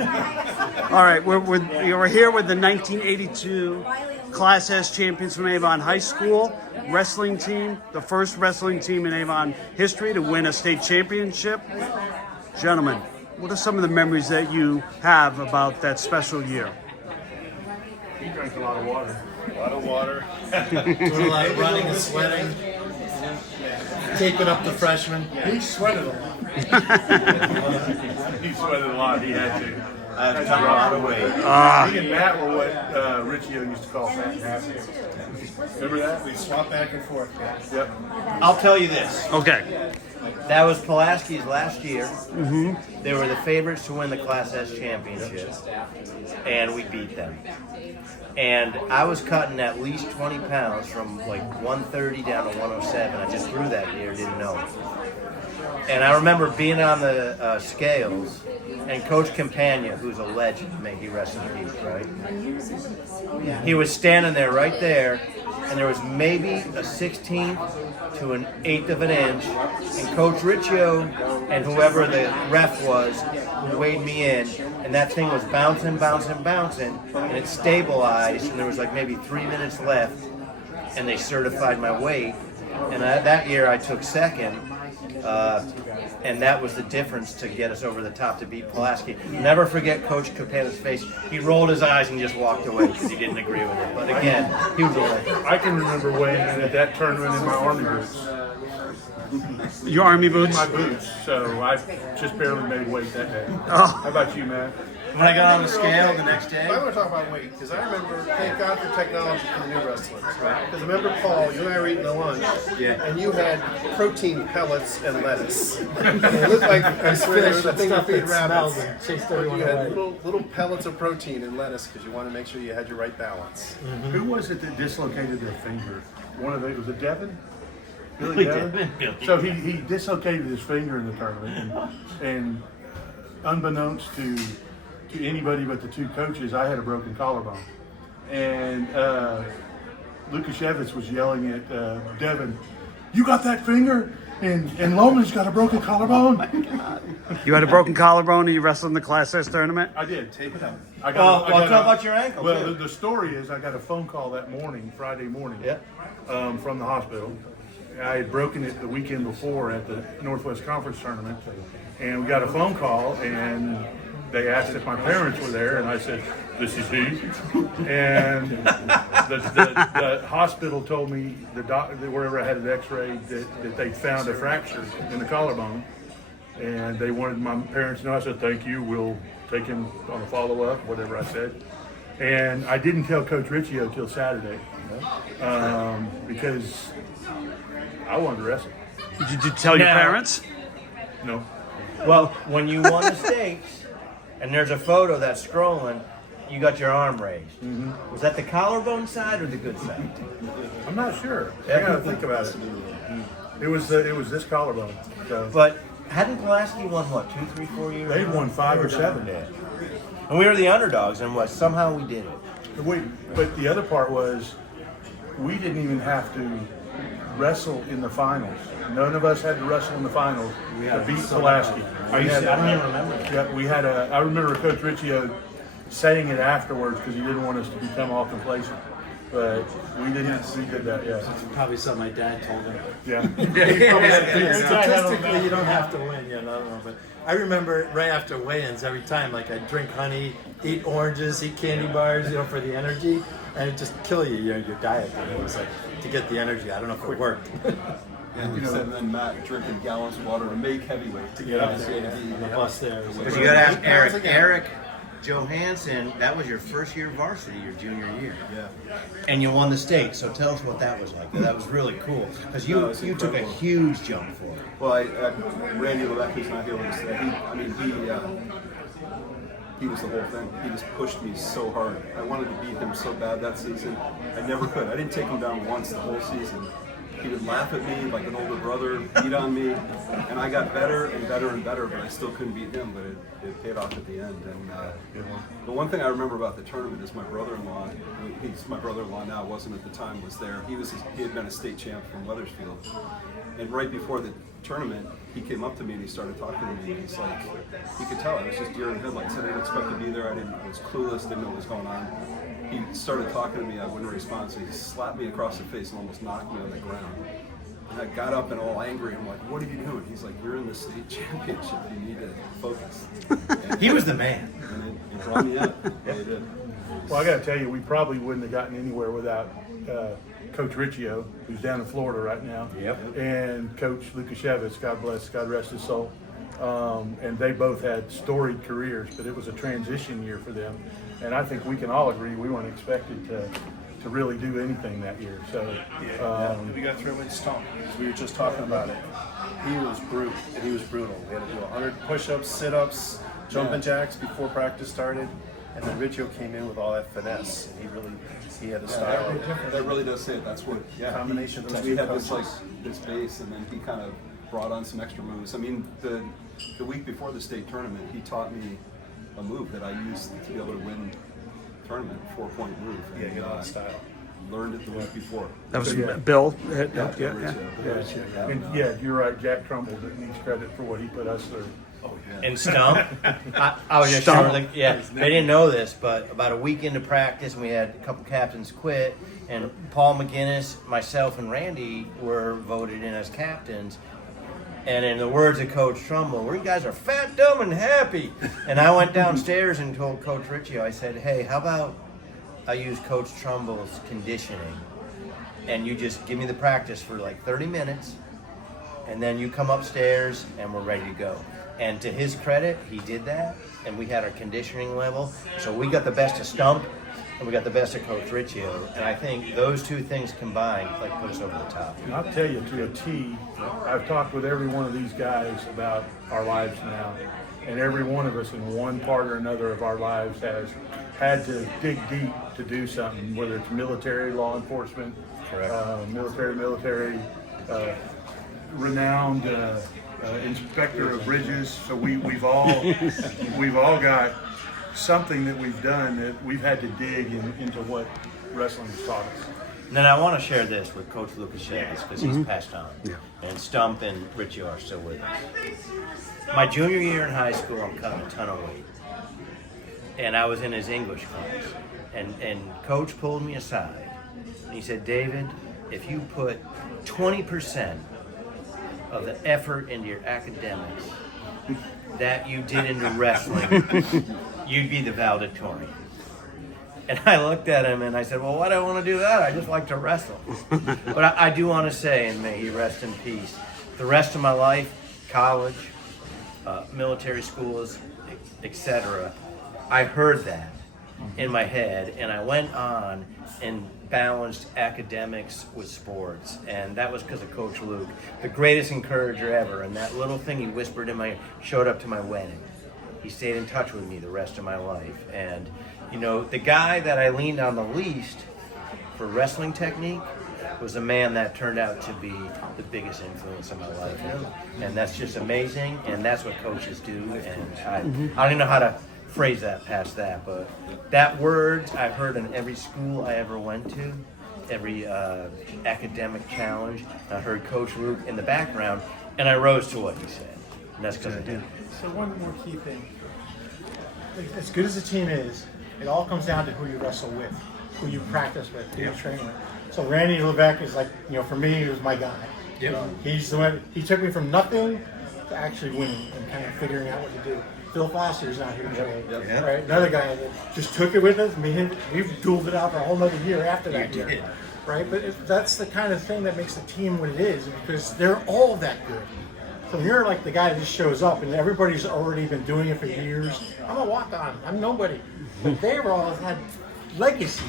All right, we're here with the 1982 Class S champions from Avon High School wrestling team, the first wrestling team in Avon history to win a state championship. Gentlemen, what are some of the memories that you have about that special year? He drank a lot of water. A lot of water. Doing a lot of running and sweating. Taping up the freshmen. He sweated a lot. He sweated a lot. He had to. I've come a lot of weight. Me and Matt were what Riccio used to call fat and happy. Remember that? We swap back and forth. Yep. I'll tell you this. Okay. That was Pulaski's last year. Mm-hmm. They were the favorites to win the Class S championship, and we beat them. And I was cutting at least 20 pounds from like 130 down to 107. I just grew that year, didn't know it. And I remember being on the scales, and Coach Campagna, who's a legend, may he rest in peace, right? He was standing there right there, and there was maybe a 16th to an 1/8 of an inch, and Coach Riccio and whoever the ref was weighed me in, and that thing was bouncing, and it stabilized, and there was like maybe 3 minutes left, and they certified my weight, and that year I took second. And that was the difference to get us over the top to beat Pulaski. Never forget Coach Campagna's face. He rolled his eyes and just walked away because he didn't agree with it. But again, he was a legend. I can remember weighing in at that tournament in my Army boots. Your Army boots? My boots. So I just barely made weight that day. Oh. How about you, Matt? When I got on the scale the next day, I want to talk about weight because I remember, thank God for technology for the new wrestlers. Because I remember, Paul, you and I were eating the lunch, and you had protein pellets and lettuce. And it looked like, I swear, there was a thing to feed rabbits. But you had little pellets of protein and lettuce because you wanted to make sure you had your right balance. Mm-hmm. Who was it that dislocated their finger? Was it Devin? Billy Devin? So he dislocated his finger in the tournament, and unbeknownst to anybody but the two coaches, I had a broken collarbone. And Lukasiewicz was yelling at Devin, "You got that finger? And Lohman's got a broken collarbone." You had a broken collarbone and you wrestled in the Class S tournament? I did. Tape it up. Well, talk about your ankle. Well, the story is I got a phone call that morning, Friday morning, from the hospital. I had broken it the weekend before at the Northwest Conference tournament, and we got a phone call, and they asked if my parents were there, and I said, "This is he." And the hospital told me, the doctor, wherever I had an x-ray, that they found a fracture in the collarbone, and they wanted my parents to know. I said, "Thank you, we'll take him on a follow-up," whatever I said. And I didn't tell Coach Riccio till Saturday, because I wanted to wrestle. Did you tell your parents? No. Well, when you won the stakes, and there's a photo that's scrolling, you got your arm raised. Mm-hmm. Was that the collarbone side or the good side? I'm not sure. I gotta think about it. It was this collarbone. So. But hadn't Pulaski won what, 2, 3, 4 years? They'd won 5 or 7. And we were the underdogs, and somehow we did it. But the other part was, we didn't even have to wrestle in the finals. None of us had to wrestle in the finals to beat Pulaski. I don't even remember. Yeah, we had I remember Coach Riccio saying it afterwards because he didn't want us to become all complacent. But we didn't. We did that. Yeah. That's probably something my dad told him. Yeah. Statistically, you don't have to win. I don't know, but I remember right after weigh-ins, every time, like I'd drink honey, eat oranges, eat candy bars, for the energy, and it just kill you, your diet. And it was like to get the energy. I don't know if it worked. And then Matt drinking gallons of water to make heavyweight to get up there. The bus there. Because you got to ask Eric Johansen, that was your first year varsity, your junior year. Yeah. And you won the state, so tell us what that was like. That was really cool. Because you took a huge jump for it. Well, Randy Levesque is not here with us today. He was the whole thing. He just pushed me so hard. I wanted to beat him so bad that season. I never could. I didn't take him down once the whole season. He would laugh at me like an older brother, beat on me, and I got better and better and better, but I still couldn't beat him, but it paid off at the end. And the one thing I remember about the tournament is my brother-in-law, he's my brother-in-law now, wasn't at the time, was there. He had been a state champ from Weathersfield. And right before the tournament, he came up to me and he started talking to me. And it's like, he could tell I was just deer in headlights. I didn't expect to be there. I was clueless, didn't know what was going on. He started talking to me, I wouldn't respond, so he slapped me across the face and almost knocked me on the ground. And I got up and all angry. I'm like, what are you doing? He's like, you're in the state championship. You need to focus. And He was the man. it brought me up. Yeah, he did. Well, I got to tell you, we probably wouldn't have gotten anywhere without Coach Riccio, who's down in Florida right now, and Coach Lukasiewicz, God bless, God rest his soul. And they both had storied careers, but it was a transition year for them. And I think we can all agree we weren't expected to really do anything that year. So we got to throw in Stump, because we were just talking about it. He was brutal. We had to do 100 push-ups, sit-ups, jumping jacks before practice started. And then Riccio came in with all that finesse. And he had a style. That really does say it. That's what, Combination of those we two had this coaches. this base, and then he kind of brought on some extra moves. I mean, the week before the state tournament, he taught me a move that I used to be able to win tournament, 4-point move. And, Yeah, get on style. Learned it the week before. That was Yeah. Bill. And you're right, Jack Trumbull needs credit for what he put us through. And Stump, I was just Stump. showing, they didn't know this, but about a week into practice, we had a couple captains quit, and Paul McGuinness, myself, and Randy were voted in as captains. And in the words of Coach Trumbull, "We guys are fat, dumb, and happy." And I went downstairs and told Coach Riccio, I said, "Hey, how about I use Coach Trumbull's conditioning, and you just give me the practice for like 30 minutes, and then you come upstairs, and we're ready to go." And to his credit, he did that, and we had our conditioning level. So we got the best of Stump, and we got the best of Coach Riccio. And I think those two things combined put us over the top. And I'll tell you, to a T, I've talked with every one of these guys about our lives now, and every one of us in one part or another of our lives has had to dig deep to do something, whether it's military, law enforcement, military, renowned inspector of bridges. So we've all got something that we've done that we've had to dig into what wrestling has taught us. And then I want to share this with Coach Lukasiewicz because he's passed on. And Stump and Riccio are still with us. My junior year in high school, I'm cutting a ton of weight. And I was in his English class. And Coach pulled me aside. And he said, "David, if you put 20% of the effort into your academics that you did into wrestling, you'd be the valedictorian." And I looked at him and I said, "Well, why do I want to do that? I just like to wrestle." But I do want to say, and may he rest in peace, the rest of my life, college, military schools, etc., I heard that in my head, and I went on and balanced academics with sports, and that was because of Coach Luke, the greatest encourager ever. And that little thing he whispered in my showed up to my wedding. He stayed in touch with me the rest of my life. And you know, the guy that I leaned on the least for wrestling technique was a man that turned out to be the biggest influence in my life. And that's just amazing, and that's what coaches do. And I don't even know how to phrase that past that, but that word I've heard in every school I ever went to, every academic challenge. I heard Coach Luke in the background, and I rose to what he said. And that's because I did. So one more key thing. As good as the team is, it all comes down to who you wrestle with, who you practice with, who you train with. So Randy Levesque is like, for me, he was my guy. He's the one, he took me from nothing to actually winning and kind of figuring out what to do. Phil Foster's not here today. Right? Another guy that just took it with us. We've dueled it out for a whole other year after that year. Right? But that's the kind of thing that makes the team what it is, because they're all that good. So you're like the guy that just shows up, and everybody's already been doing it for years. I'm a walk-on. I'm nobody. But they were all had legacies.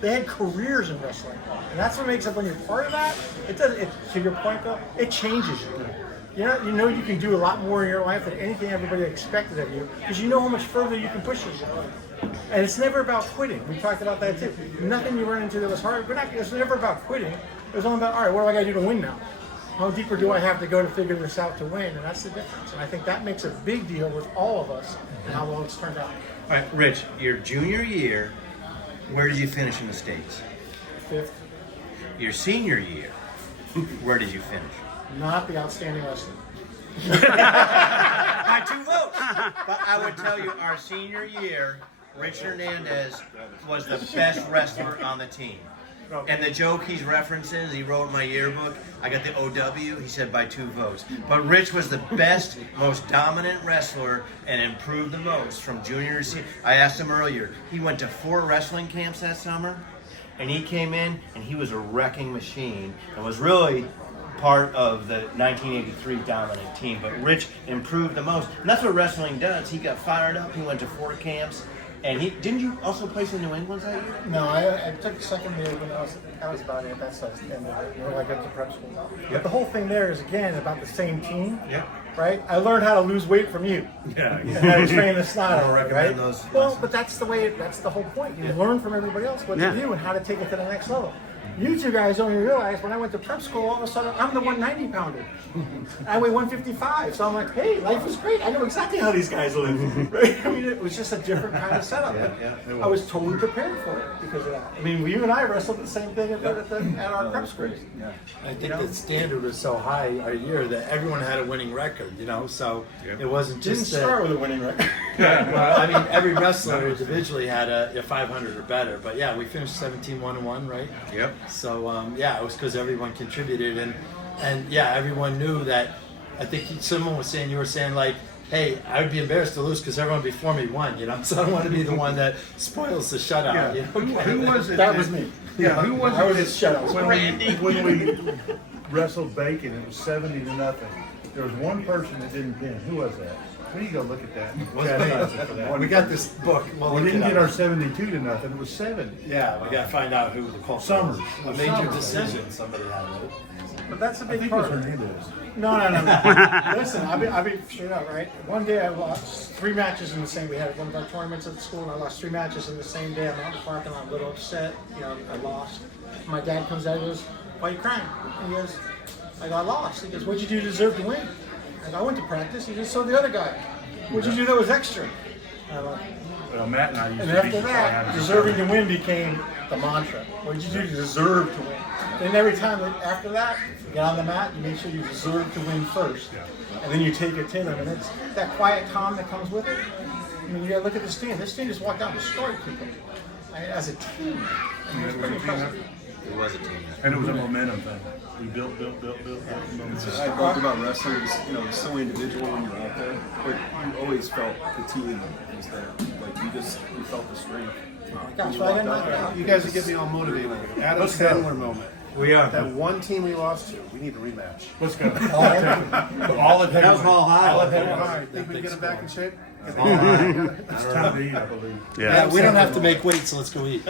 They had careers in wrestling, and that's what makes it. When you're part of that, it does. To your point, though, it changes you. You know you can do a lot more in your life than anything everybody expected of you, because you know how much further you can push yourself. And it's never about quitting. We talked about that too. Nothing you run into that was hard. It's never about quitting. It was all about, all right, what do I got to do to win now? How deeper do I have to go to figure this out to win? And that's the difference. And I think that makes a big deal with all of us and how well it's turned out. All right, Rich, your junior year, where did you finish in the States? 5th. Your senior year, where did you finish? not the outstanding wrestler. By 2 votes. But I would tell you, our senior year, Rich Hernandez was the best wrestler on the team. And the joke he references, he wrote in my yearbook, I got the OW, he said by 2 votes. But Rich was the best, most dominant wrestler and improved the most from junior to senior. I asked him earlier, he went to 4 wrestling camps that summer, and he came in and he was a wrecking machine and was really part of the 1983 dominant team. But Rich improved the most. And that's what wrestling does. He got fired up, he went to 4 camps. And didn't you also place in New England that year? No, I took second year when I was about it. That's the end of it. I got to prep school. But the whole thing there is again about the same team. Yeah. Right? I learned how to lose weight from you. Yeah. And how to train the snot out, recommend right? those Well, lessons. but that's the way. That's the whole point. You learn from everybody else what to do and how to take it to the next level. You two guys don't even realize when I went to prep school, all of a sudden I'm the 190 pounder. I weigh 155, so I'm like, hey, life is great. I know exactly how these guys live. Right? I mean, it was just a different kind of setup. But I was totally prepared for it because of that. I mean, you and I wrestled the same thing at our prep schools. I think the standard was so high our year that everyone had a winning record, so it wasn't Didn't just start that. with a winning record. Well, I mean, every wrestler individually had a 500 or better, but yeah, we finished 17-1-1, right? Yep. So it was because everyone contributed, and yeah, everyone knew that. I think someone was saying, you were saying like, hey, I would be embarrassed to lose because everyone before me won, so I don't want to be the one that spoils the shutout. Who was it? That was me. Yeah, who was it? I was his shutout. When we wrestled Bacon, it was 70-0. There was one person that didn't pin. Who was that? We need to go look at that. Chastise for that. We got this book. Well, We look didn't it get our up. 72-0. It was 7. Yeah, we got to find out who the culprit Summers. was. A major Summers. decision somebody had. Right? But that's a I big think it was part. Hernandez. No. Listen, I'll be straight up, right? One day I lost 3 matches in the same. We had one of our tournaments at the school, and I lost 3 matches in the same day. I'm out in the parking lot, a little upset. I lost. My dad comes out and goes, "Why are you crying?" He goes, "I got lost." He goes, "What'd you do to deserve to win?" I go, "I went to practice." He goes, "So the other guy. What'd you do that was extra?" And I'm like, Well, Matt and I used and to after beat the crap out that, of each deserving other. to win became the mantra. What did you do to deserve to win? And every time after that, you get on the mat, you make sure you deserve to win first. And then you take it to them. And it's that quiet calm that comes with it. I mean, you gotta look at this team. This team just walked out and destroyed people. As a team. I mean, it's pretty impressive. It was a team. And it was a momentum thing. We built. Momentum. I loved about wrestling is, it's so individual when you're out there, but you always felt the team was there. Like you felt the strength. Gosh, well, I got knocked out. You guys are getting me all motivated. Adam Let's go. Sandler moment. We are. That one team we lost to, we need a rematch. Let's go. All of That was Hall High. All right, think we can get it back in shape? It's time to eat, I believe. Yeah, we don't have to make weight, so let's go eat.